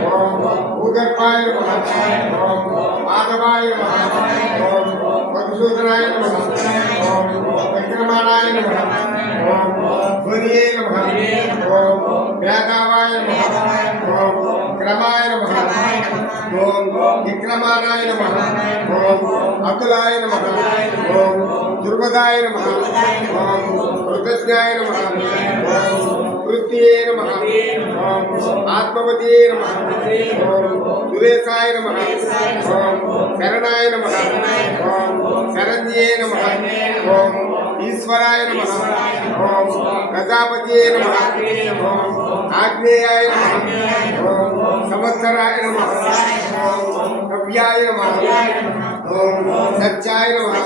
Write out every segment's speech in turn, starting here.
भूगर्भाय नमः ओम माधवाय नमः ओम मधुसूदनाय नमः ओम विक्रमाणाय नमः ओम सूर्ये नमः ओम व्यागावाय नमः ओम क्रमाय नमः ओम विक्रमाणाय नमः ओम अकुलाय नमः ओम दुर्गदाय नमः ओम कृतज्ञाय नमः ओम वृत्तिये नमः ओम आत्मवतीये नमः ओम दुरेशाय नमः ओम शरणाय नमः ओम शरण्ये नमः ओम ईश्वराय नमः ओम प्रजापतिये नमः ओम आग्नेयाय नमः ओम संवत्सराय नमः ओम कव्याय नमः ओम सत्याय नमः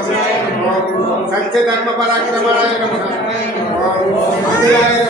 ओम सत्य धर्म पराक्रमाय नमः ओम अखिलाय